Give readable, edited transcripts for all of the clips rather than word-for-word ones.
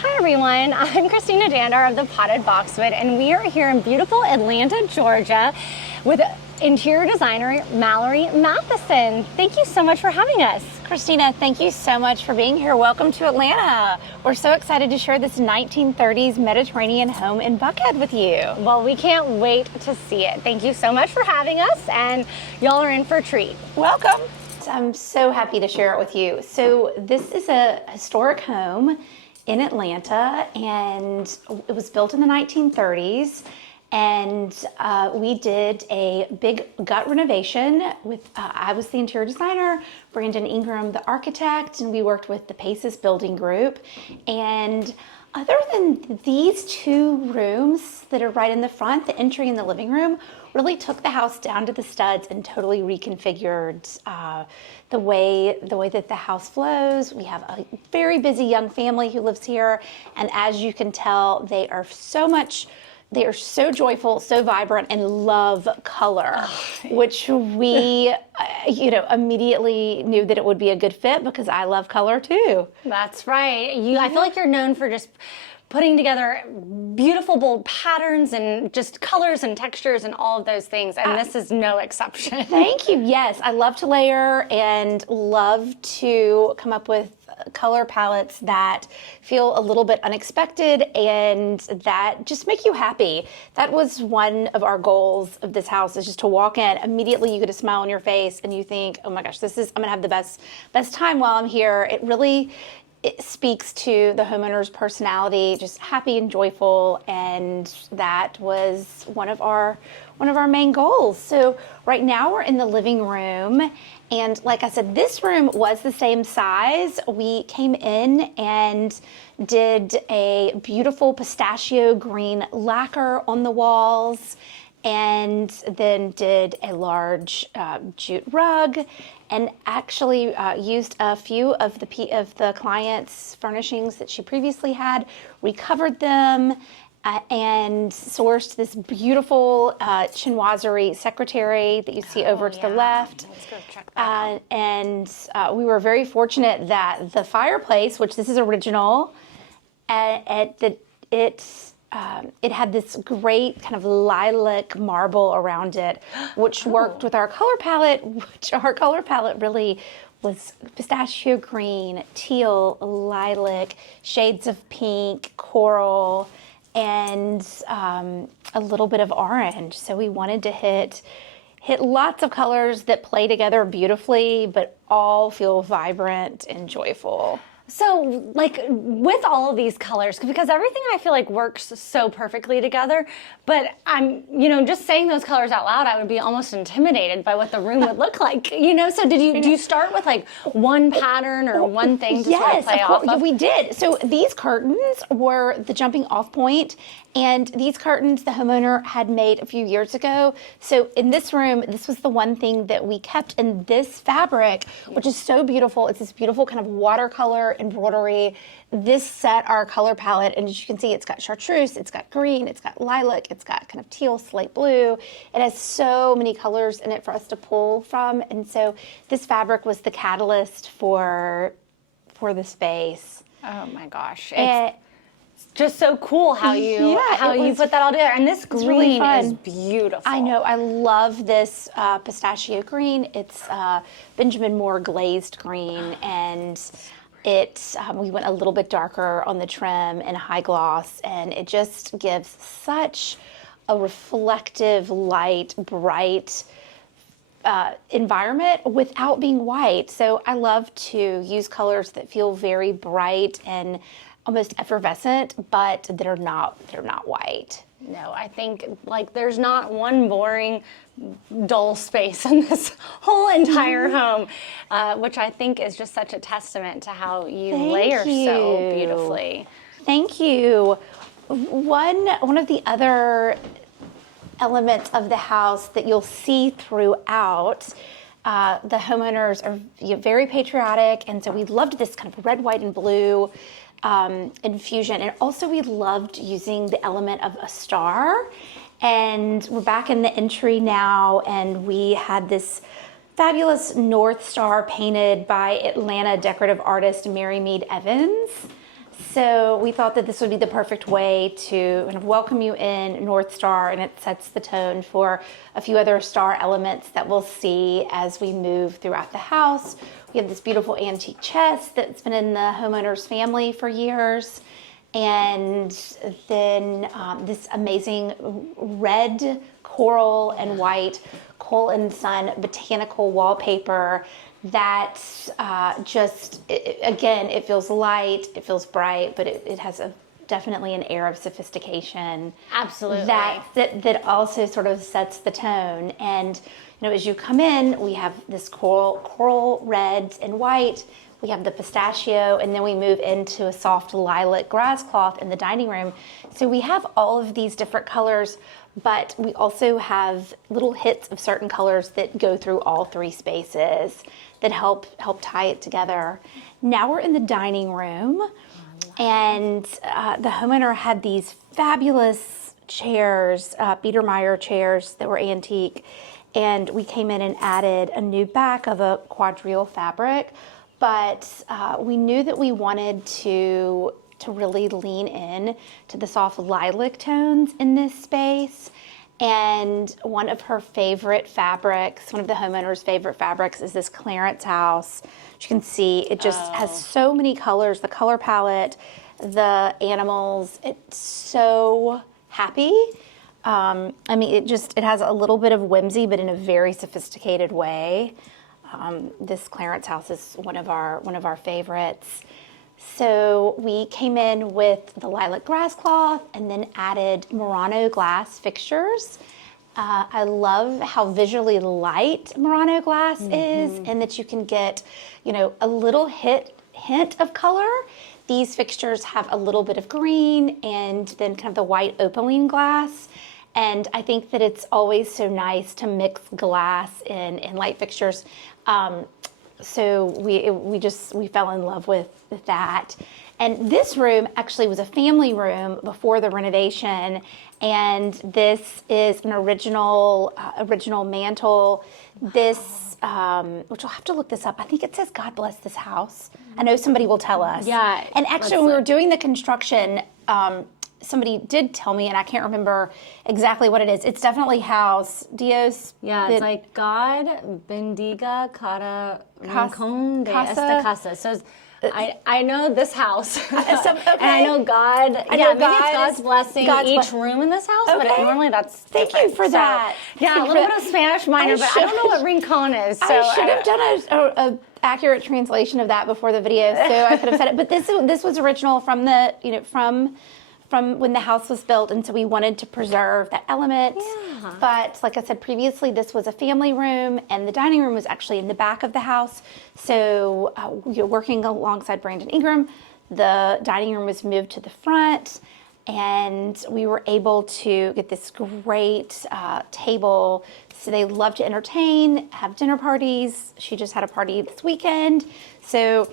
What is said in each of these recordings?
Hi everyone, I'm Christina Dandar of the Potted Boxwood, and we are here in beautiful Atlanta, Georgia with interior designer Mallory Mathison. Thank you so much for having us. Christina, thank you so much for being here. Welcome to Atlanta. We're so excited to share this 1930s Mediterranean home in Buckhead with you. Well, we can't wait to see it. Thank you so much for having us, and y'all are in for a treat. Welcome. I'm so happy to share it with you. So this is a historic home in Atlanta, and it was built in the 1930s. And we did a big gut renovation with, I was the interior designer, Brandon Ingram, the architect, and we worked with the Paces Building Group. And other than these two rooms that are right in the front, the entry and the living room, really took the house down to the studs and totally reconfigured the way that the house flows. We have a very busy young family who lives here, and as you can tell, they are so joyful, so vibrant, and love color, which we, immediately knew that it would be a good fit because I love color too. That's right. I feel like you're known for just putting together beautiful, bold patterns and just colors and textures and all of those things, and this is no exception. Thank you. Yes, I love to layer and love to come up with color palettes that feel a little bit unexpected and that just make you happy. That was one of our goals of this house, is just to walk in, immediately you get a smile on your face and you think, oh my gosh, I'm gonna have the best time while I'm here. It speaks to the homeowner's personality, just happy and joyful, and that was one of our main goals. So right now we're in the living room, and like I said, this room was the same size. We came in and did a beautiful pistachio green lacquer on the walls, and then did a large jute rug, and actually used a few of the client's furnishings that she previously had, recovered them, and sourced this beautiful chinoiserie secretary that you see over to the left. Let's go check that out. We were very fortunate that the fireplace, which this is original, it had this great kind of lilac marble around it, which worked with our color palette, really was pistachio green, teal, lilac, shades of pink, coral, and a little bit of orange. So we wanted to hit lots of colors that play together beautifully, but all feel vibrant and joyful. So, like, with all of these colors, because everything I feel like works so perfectly together, but I'm, just saying those colors out loud, I would be almost intimidated by what the room would look like, So do you start with like one pattern or one thing to sort of play off of? We did. So these curtains were the jumping off point, and these curtains the homeowner had made a few years ago. So in this room, this was the one thing that we kept in this fabric, which is so beautiful. It's this beautiful kind of watercolor embroidery. This set our color palette, and as you can see, it's got chartreuse, it's got green, it's got lilac, it's got kind of teal, slate blue. It has so many colors in it for us to pull from, and so this fabric was the catalyst for the space. Oh my gosh. It's just so cool how you put that all together. And this green is beautiful. I know. I love this pistachio green. It's Benjamin Moore glazed green, and we went a little bit darker on the trim and high gloss, and it just gives such a reflective, light, bright environment without being white. So I love to use colors that feel very bright and almost effervescent, but they're not white. No, I think like there's not one boring, dull space in this whole entire home, which I think is just such a testament to how you layer so beautifully. Thank you. One of the other elements of the house that you'll see throughout, the homeowners are very patriotic, and so we loved this kind of red, white, and blue infusion, and also we loved using the element of a star. And we're back in the entry now, and we had this fabulous North Star painted by Atlanta decorative artist Mary Mead Evans. So we thought that this would be the perfect way to kind of welcome you in, North Star, and it sets the tone for a few other star elements that we'll see as we move throughout the house. We have this beautiful antique chest that's been in the homeowner's family for years. And then this amazing red, coral, and white Coal and Sun botanical wallpaper that again, it feels light, it feels bright, but it has definitely an air of sophistication. Absolutely. That also sort of sets the tone. And as you come in, we have this coral red and white. We have the pistachio, and then we move into a soft lilac grass cloth in the dining room. So we have all of these different colors, but we also have little hits of certain colors that go through all three spaces that help tie it together. Now we're in the dining room, and the homeowner had these fabulous chairs, Biedermeier chairs that were antique, and we came in and added a new back of a quadrille fabric. But we knew that we wanted to really lean in to the soft lilac tones in this space. And one of her favorite fabrics, one of the homeowner's favorite fabrics, is this Clarence House. As you can see, it just has so many colors, the color palette, the animals. It's so happy. I mean, it has a little bit of whimsy, but in a very sophisticated way. This Clarence House is one of our favorites. So we came in with the lilac grass cloth and then added Murano glass fixtures. I love how visually light Murano glass is, and that you can get, a little hint of color. These fixtures have a little bit of green and then kind of the white opaline glass. And I think that it's always so nice to mix glass in light fixtures. So we fell in love with that. And this room actually was a family room before the renovation. And this is an original mantle. This, which I'll have to look this up. I think it says "God bless this house." I know somebody will tell us. Yeah. And actually, when we were doing the construction, somebody did tell me, and I can't remember exactly what it is. It's definitely house Dios. Yeah, it's like God bendiga cada rincón de esta casa. So I know this house, and I know God. Maybe it's God's blessing each room in this house, but normally that's Thank you for that. Yeah, a little bit of Spanish minor, but I don't know what rincón is. So I should have done a accurate translation of that before the video, so I could have said it. But this was original from the from when the house was built, and so we wanted to preserve that element. Yeah. But like I said previously, this was a family room, and the dining room was actually in the back of the house. So working alongside Brandon Ingram, the dining room was moved to the front, and we were able to get this great table. So they love to entertain, have dinner parties. She just had a party this weekend. So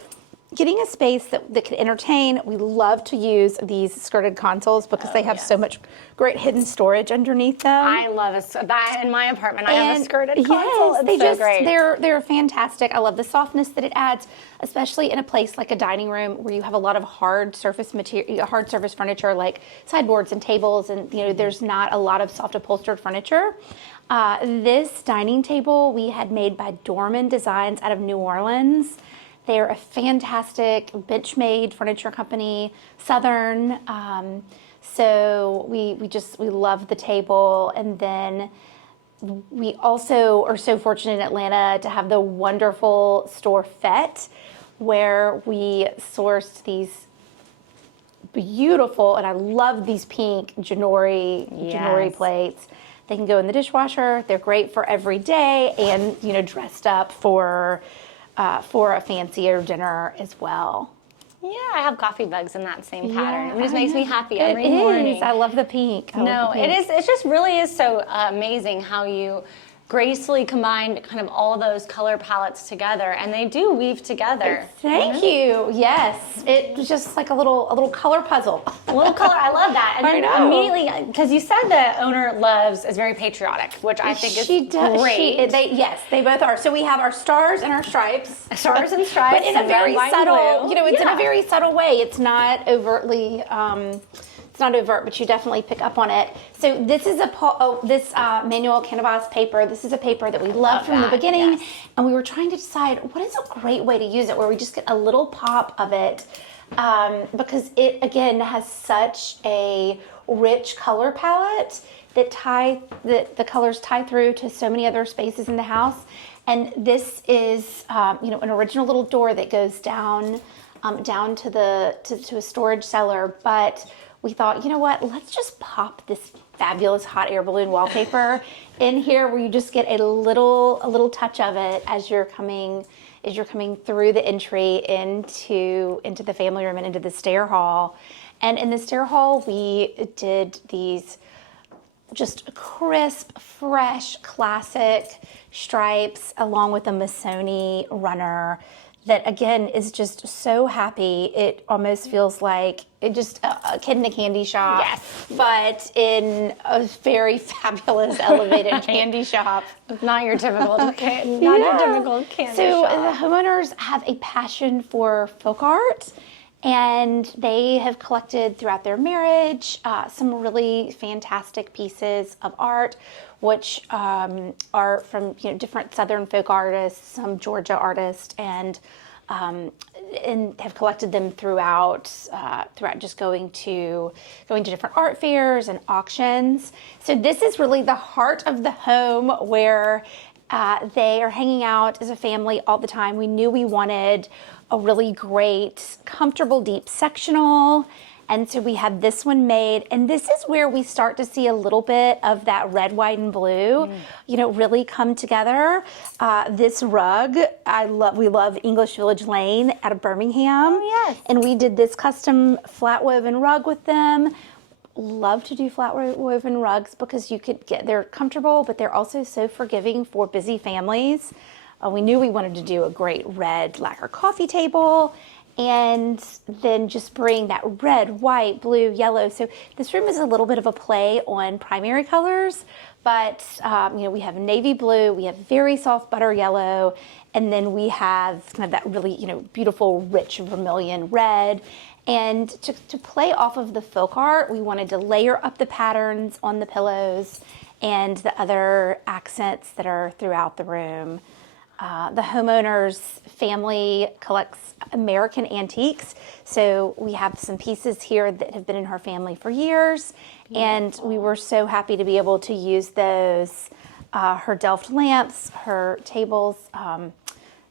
getting a space that could entertain. We love to use these skirted consoles because they have so much great hidden storage underneath them. I love that in my apartment. I have a skirted console. It's great. They're fantastic. I love the softness that it adds, especially in a place like a dining room where you have a lot of hard surface furniture like sideboards and tables, and there's not a lot of soft upholstered furniture. This dining table we had made by Dorman Designs out of New Orleans. They're a fantastic Benchmade furniture company, Southern. So we love the table. And then we also are so fortunate in Atlanta to have the wonderful store Fete, where we sourced these beautiful, and I love these pink Janori plates. They can go in the dishwasher. They're great for every day, and dressed up for a fancier dinner as well. Yeah, I have coffee mugs in that same pattern. It just makes me happy every morning. I love the pink. It is. It just really is so amazing how you gracefully combined kind of all those color palettes together, and they do weave together. Thank you. Yes, it was just like a little color puzzle. A little color, I love that. And I then know. immediately, because you said the owner is very patriotic, which I think is great. They both are. So we have our stars and our stripes. Stars and stripes, but in a and very white and subtle. blue. You know, it's in a very subtle way. It's not overtly. It's not overt, but you definitely pick up on it. So this is this manual canvas paper. This is a paper that we loved from the beginning, and we were trying to decide what is a great way to use it, where we just get a little pop of it, because it again has such a rich color palette that the colors tie through to so many other spaces in the house. And this is an original little door that goes down to a storage cellar, but we thought, you know what, let's just pop this fabulous hot air balloon wallpaper in here, where you just get a little touch of it as you're coming through the entry into the family room and into the stair hall. And in the stair hall, we did these just crisp, fresh, classic stripes, along with a Missoni runner that again is just so happy. It almost feels like just a kid in a candy shop, yes, but in a very fabulous elevated candy shop. Not your typical, your typical candy so shop. The homeowners have a passion for folk art, and they have collected throughout their marriage some really fantastic pieces of art, which are from different Southern folk artists, some Georgia artists, and have collected them throughout just going to different art fairs and auctions. So this is really the heart of the home, where they are hanging out as a family all the time. We knew we wanted a really great, comfortable, deep sectional. And so we have this one made, and this is where we start to see a little bit of that red, white, and blue, really come together. This rug, we love English Village Lane out of Birmingham. Oh, yes. And we did this custom flat woven rug with them. Love to do flat woven rugs because they're comfortable, but they're also so forgiving for busy families. We knew we wanted to do a great red lacquer coffee table, and then just bring that red, white, blue, yellow. So this room is a little bit of a play on primary colors, but we have navy blue, we have very soft butter yellow, and then we have kind of that really beautiful, rich vermilion red. And to play off of the folk art, we wanted to layer up the patterns on the pillows and the other accents that are throughout the room. The homeowner's family collects American antiques, so we have some pieces here that have been in her family for years, and we were so happy to be able to use those, her Delft lamps, her tables,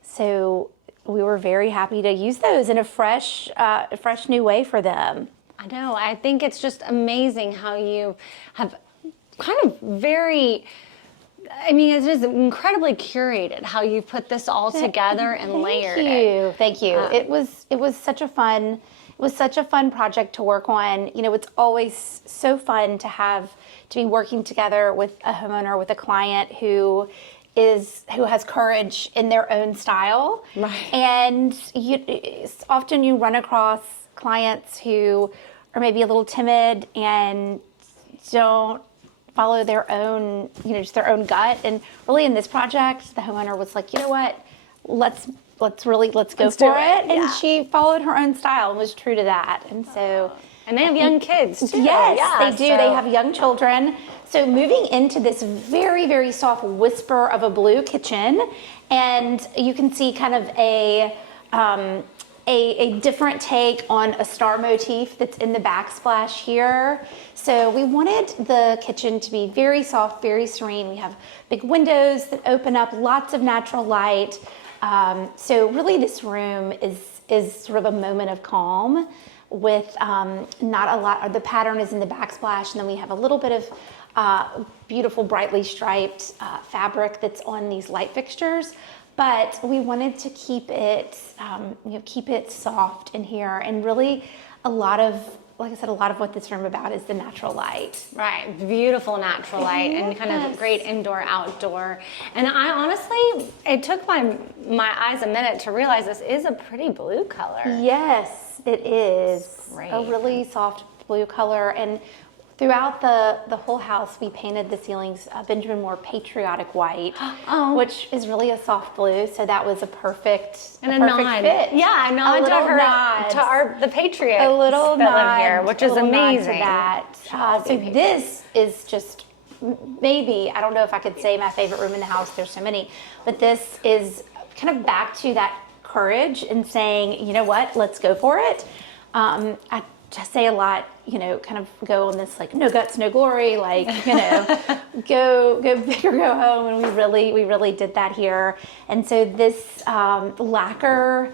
so we were very happy to use those in a fresh new way for them. I know, I think it's just amazing how you have kind of it is incredibly curated how you put this all together and layered it. Thank you. It was such a fun project to work on. It's always so fun to be working together with a homeowner, with a client who has courage in their own style. Right. And often you run across clients who are maybe a little timid and don't follow their own, just their own gut. And really in this project, the homeowner was like, you know what, let's go for it. And she followed her own style and was true to that. And so. And they have young kids too. Yes, they do. They have young children. So moving into this very, very soft whisper of a blue kitchen, and you can see kind of a different take on a star motif that's in the backsplash here. So we wanted the kitchen to be very soft, very serene. We have big windows that open up, lots of natural light. So really this room is sort of a moment of calm with not a lot. The pattern is in the backsplash, and then we have a little bit of beautiful brightly striped fabric that's on these light fixtures. But we wanted to keep it soft in here, and really a lot of like I said, a lot of what this room about is the natural light. Right, beautiful natural light and kind of great indoor, outdoor. And I honestly, it took my eyes a minute to realize this is a pretty blue color. Yes, it is. Great. A really soft blue color. And throughout the whole house, we painted the ceilings Benjamin Moore Patriotic White, which is really a soft blue. So that was a perfect fit. Yeah, a nod to the Patriots a little that nod, live here, which is amazing. Nod to that. So this is just maybe, I don't know if I could say my favorite room in the house. There's so many, but this is kind of back to that courage and saying, you know what, let's go for it. I just say a lot, kind of go on this like no guts, no glory, like, go big or go home. And we really did that here. And so this lacquer,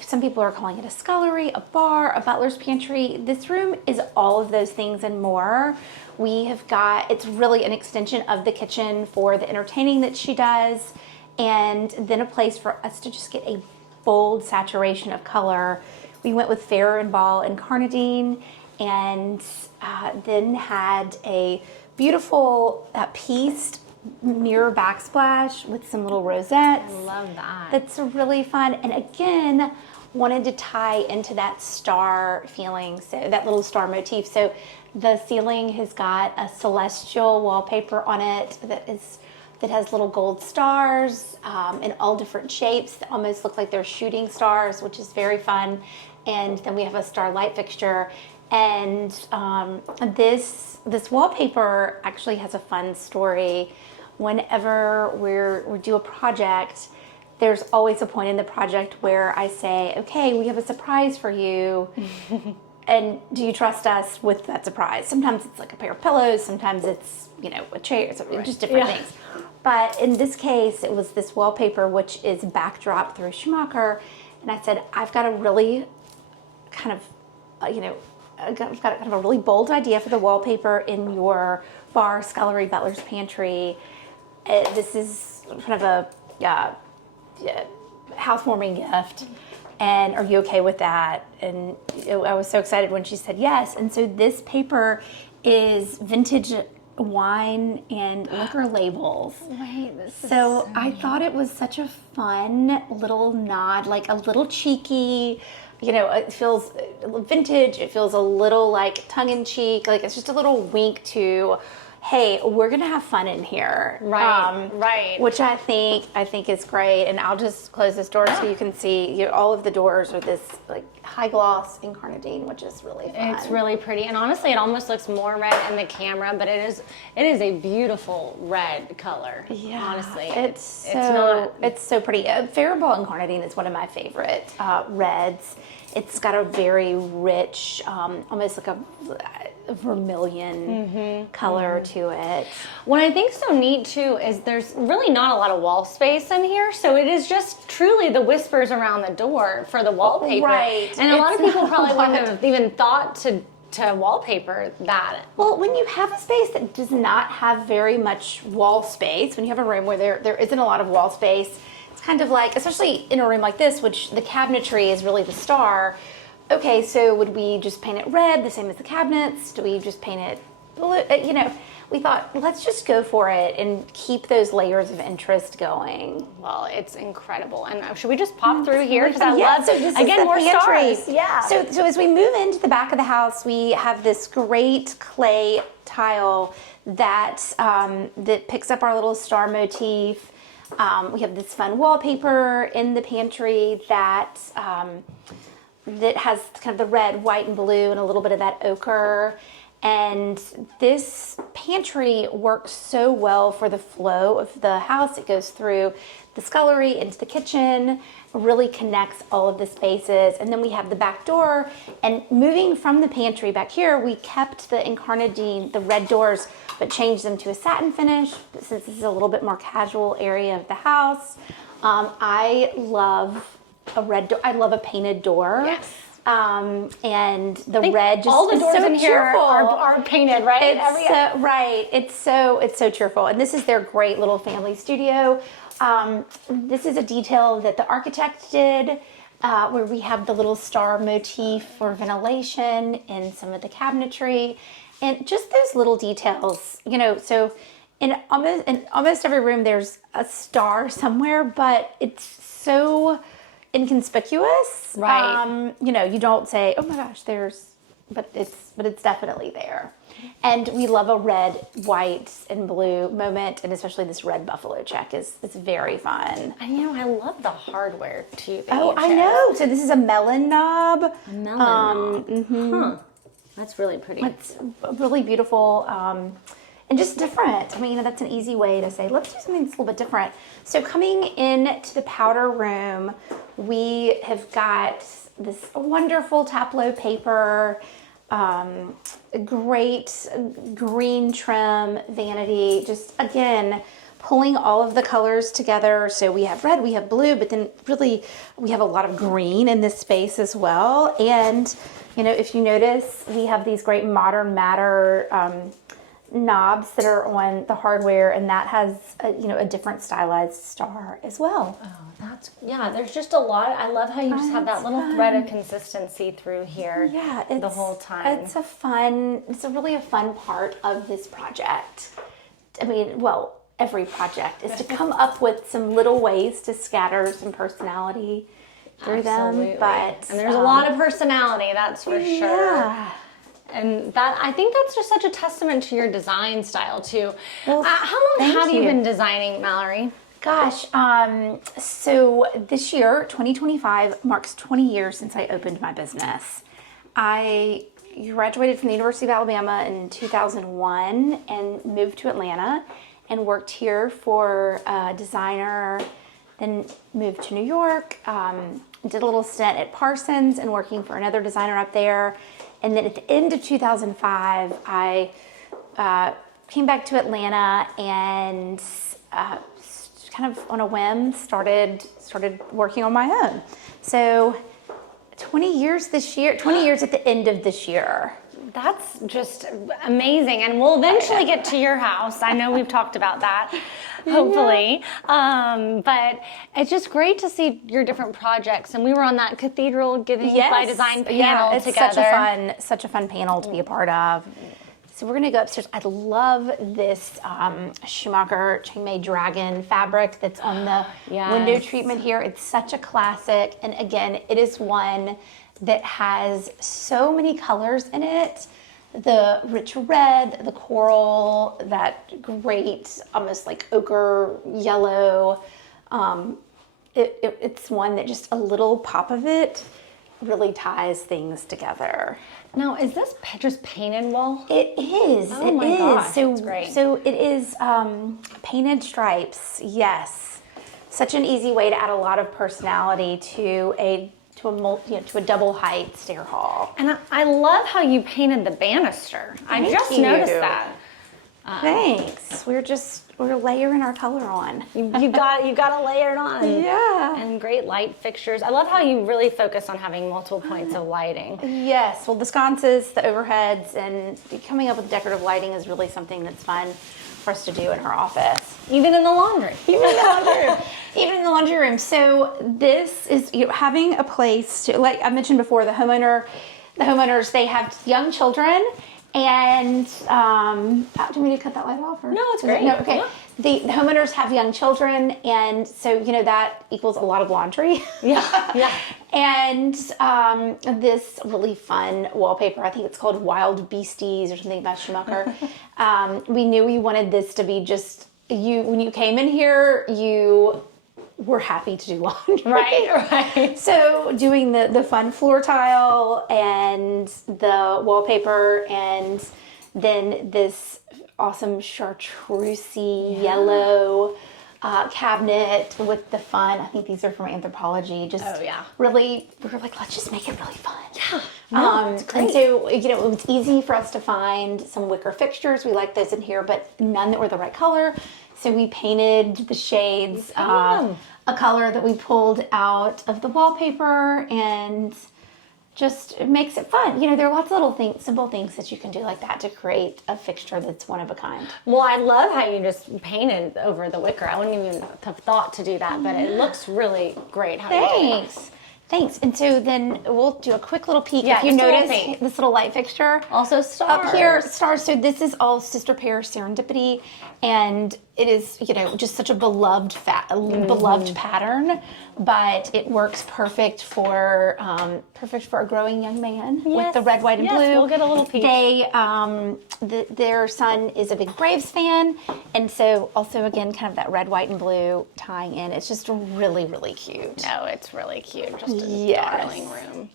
some people are calling it a scullery, a bar, a butler's pantry. This room is all of those things and more. We have got, it's really an extension of the kitchen for the entertaining that she does. And then a place for us to just get a bold saturation of color. We went with Fair and Ball and Carnadine, and then had a beautiful pieced mirror backsplash with some little rosettes. I love that. That's really fun. And again, wanted to tie into that star feeling, so that little star motif. So the ceiling has got a celestial wallpaper on it that has little gold stars in all different shapes that almost look like they're shooting stars, which is very fun. And then we have a star light fixture. And this wallpaper actually has a fun story. Whenever we do a project, there's always a point in the project where I say, okay, we have a surprise for you. And do you trust us with that surprise? Sometimes it's like a pair of pillows. Sometimes it's, a chair, just different things. But in this case, it was this wallpaper, which is backdrop through Schumacher. And I said, I've got a really kind of, I've got kind of a really bold idea for the wallpaper in your bar, scullery, butler's pantry. This is kind of a housewarming gift. And are you okay with that? And I was so excited when she said yes. And so this paper is vintage wine and liquor labels. Wait, so I thought it was such a fun little nod, like a little cheeky, it feels vintage. It feels a little like tongue-in-cheek, like it's just a little wink to, hey, we're gonna have fun in here, right? Which I think is great. And I'll just close this door so you can see. All of the doors are this like high gloss incarnadine, which is really fun. It's really pretty, and honestly, it almost looks more red in the camera, but it is a beautiful red color. Yeah, honestly, it's so pretty. Faribault incarnadine is one of my favorite reds. It's got a very rich, almost like a vermilion color to it. What I think so neat too is there's really not a lot of wall space in here, so it is just truly the whispers around the door for the wallpaper. Right. And a lot of people probably wouldn't have even thought to wallpaper that. Well, when you have a space that does not have very much wall space, when you have a room where there isn't a lot of wall space, it's kind of like, especially in a room like this, which the cabinetry is really the star. Okay, so would we just paint it red, the same as the cabinets? Do we just paint it blue? We thought, let's just go for it and keep those layers of interest going. Well, it's incredible. And should we just pop through here? Because I love, love, so this again, is the more pantry. stars. Yeah. So as we move into the back of the house, we have this great clay tile that picks up our little star motif. We have this fun wallpaper in the pantry that has kind of the red, white, and blue, and a little bit of that ochre. And this pantry works so well for the flow of the house. It goes through the scullery into the kitchen, really connects all of the spaces. And then we have the back door. And moving from the pantry back here, we kept the incarnadine, the red doors, but changed them to a satin finish, since this is a little bit more casual area of the house. I love a red door. I love a painted door. Yes. And the red just all the is doors so in here are painted, right? It's so cheerful. And this is their great little family studio. This is a detail that the architect did. where we have the little star motif for ventilation in some of the cabinetry, and just those little details, so in almost every room there's a star somewhere, but it's so inconspicuous. Right. You don't say, oh my gosh, but it's definitely there. And we love a red, white, and blue moment, and especially this red buffalo check is very fun. And I love the hardware too. I know. So this is a melon knob. A melon knob. Mm-hmm. That's really pretty. It's really beautiful and just different. I mean, that's an easy way to say, let's do something that's a little bit different. So coming into the powder room, we have got this wonderful Tableau paper, great green trim vanity, just again pulling all of the colors together. So we have red, we have blue, but then really we have a lot of green in this space as well. And if you notice, we have these great modern matter knobs that are on the hardware, and that has a different stylized star as well. Oh, there's just a lot. I love how you just have that little thread of consistency through here the whole time. It's a really fun part of this project. I mean, well, every project is to come up with some little ways to scatter some personality through them. But and there's a lot of personality, that's for sure. Yeah. And I think that's just such a testament to your design style too. Well, how long have you been designing, Mallory? Gosh, so this year, 2025, marks 20 years since I opened my business. I graduated from the University of Alabama in 2001 and moved to Atlanta and worked here for a designer, then moved to New York, did a little stint at Parsons and working for another designer up there. And then at the end of 2005, I came back to Atlanta and kind of on a whim started working on my own. So 20 years this year, 20 years at the end of this year. That's just amazing. And we'll eventually get to your house. I know we've talked about that, hopefully. But it's just great to see your different projects. And we were on that Cathedral Giving by Design panel it's together. Such a fun panel to be a part of. So we're gonna go upstairs. I love this Schumacher chainmail dragon fabric that's on the window treatment here. It's such a classic. And again, it is one that has so many colors in it. The rich red, the coral, that great, almost like ochre yellow. It's one that just a little pop of it really ties things together. Now, is this just painted wool? It is. Oh my gosh, that's great. So it is painted stripes. Yes, such an easy way to add a lot of personality to a double height stair hall. And I love how you painted the banister. I just noticed that. Thanks. We're layering our color on. You got to layer it on. Yeah. And great light fixtures. I love how you really focus on having multiple points of lighting. Yes. Well, the sconces, the overheads, and coming up with decorative lighting is really something that's fun for us to do in our office. Even in the laundry. Even in the laundry room. Even in the laundry room. So this is having a place to, like I mentioned before, the homeowners, they have young children. And do you want me to cut that light off? Or no, it's great. No, okay. Yeah. The homeowners have young children, and so that equals a lot of laundry. Yeah. And this really fun wallpaper, I think it's called Wild Beasties or something by Schumacher. We knew we wanted this to be just when you came in here, you were happy to do laundry. Right. So doing the fun floor tile and the wallpaper, and then this awesome chartreusey yellow cabinet with the fun. I think these are from Anthropology. Just really, we were like, let's just make it really fun. Yeah. It's great. And so, it was easy for us to find some wicker fixtures. We like those in here, but none that were the right color. So we painted the shades a color that we pulled out of the wallpaper, and just it makes it fun. There are lots of little things, simple things that you can do like that to create a fixture that's one of a kind. Well, I love how you just painted over the wicker. I wouldn't even have thought to do that, but it looks really great how you did it. Thanks. And so then we'll do a quick little peek. Yeah, if you just a little notice peek. this little light fixture. Also stars. Up here, stars. So this is all Sister Pair Serendipity, and it is, you know, just such a beloved beloved pattern, but it works perfect for a growing young man with the red, white, and blue. We'll get a little peek. Their son is a big Braves fan, and so also again, kind of that red, white, and blue tying in. It's just really, really cute. No, it's really cute. Just a darling room.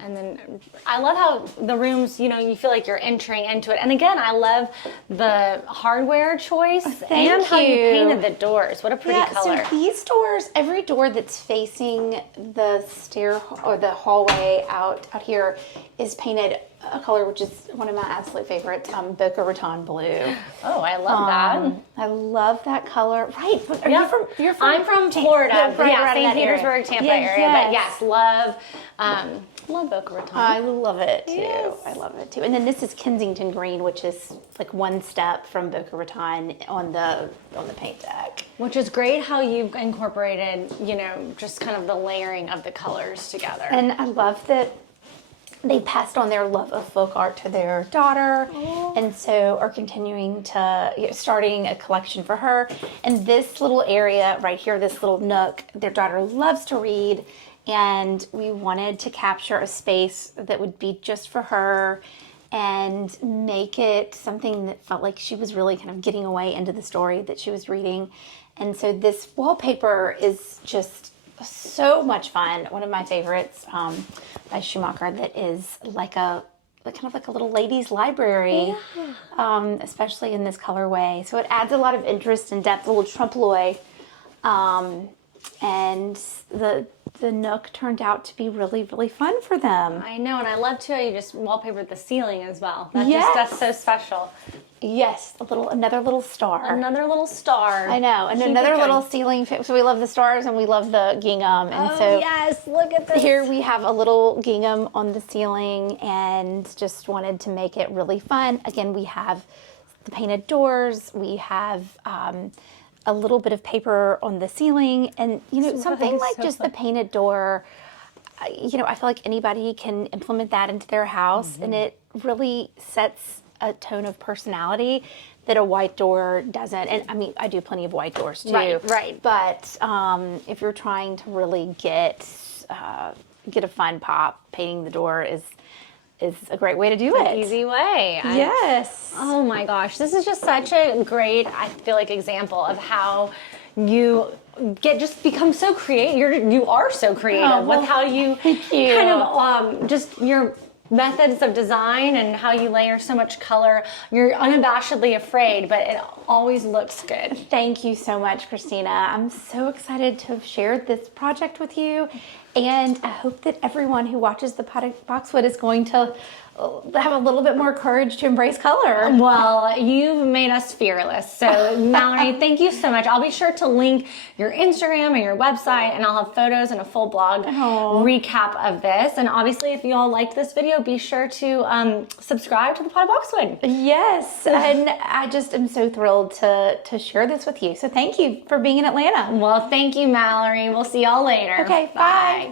And then I love how the rooms, you know, you feel like you're entering into it. And again, I love the hardware choice and how you painted the doors. What a pretty color. So these doors, every door that's facing the stair or the hallway out here is painted a color which is one of my absolute favorites, Boca Raton blue. Oh, I love that. I love that color. Right. You're from I'm from Florida. Right, St. Petersburg, Tampa area. But yes, love Boca Raton. I love it too. Yes. I love it too. And then this is Kensington Green, which is like one step from Boca Raton on the paint deck. Which is great how you've incorporated, you know, just kind of the layering of the colors together. And I love that they passed on their love of folk art to their daughter, and so are continuing to, you know, starting a collection for her. And this little area right here, this little nook, their daughter loves to read, and we wanted to capture a space that would be just for her and make it something that felt like she was really kind of getting away into the story that she was reading. And so this wallpaper is just so much fun. One of my favorites by Schumacher that is like kind of like a little ladies' library, especially in this colorway. So it adds a lot of interest and depth, a little trompe l'oeil. And the nook turned out to be really, really fun for them. I know, and I love too how you just wallpapered the ceiling as well. That's so special. Yes, another little star. Another little star. I know, and another little ceiling. So we love the stars and we love the gingham. And so yes, look at this. Here we have a little gingham on the ceiling, and just wanted to make it really fun. Again, we have the painted doors. We have a little bit of paper on the ceiling, and you know, something like just the painted door. You know, I feel like anybody can implement that into their house, and it really sets a tone of personality that a white door doesn't. And I mean, I do plenty of white doors too. Right. But if you're trying to really get a fun pop, painting the door is a great way to do it. Easy way. Yes. Oh my gosh, this is just such a great, I feel like, example of how you become so creative. You are so creative with how you kind of just your methods of design and how you layer so much color. You're unabashedly afraid, but it always looks good. Thank you so much, Christina. I'm so excited to have shared this project with you, and I hope that everyone who watches the Potted Boxwood is going to have a little bit more courage to embrace color. Well, you've made us fearless. So, Mallory, thank you so much. I'll be sure to link your Instagram and your website, and I'll have photos and a full blog recap of this. And obviously, if you all liked this video, be sure to subscribe to the Potted Boxwood. Yes, and I just am so thrilled to share this with you. So thank you for being in Atlanta. Well, thank you, Mallory. We'll see y'all later. Okay, bye.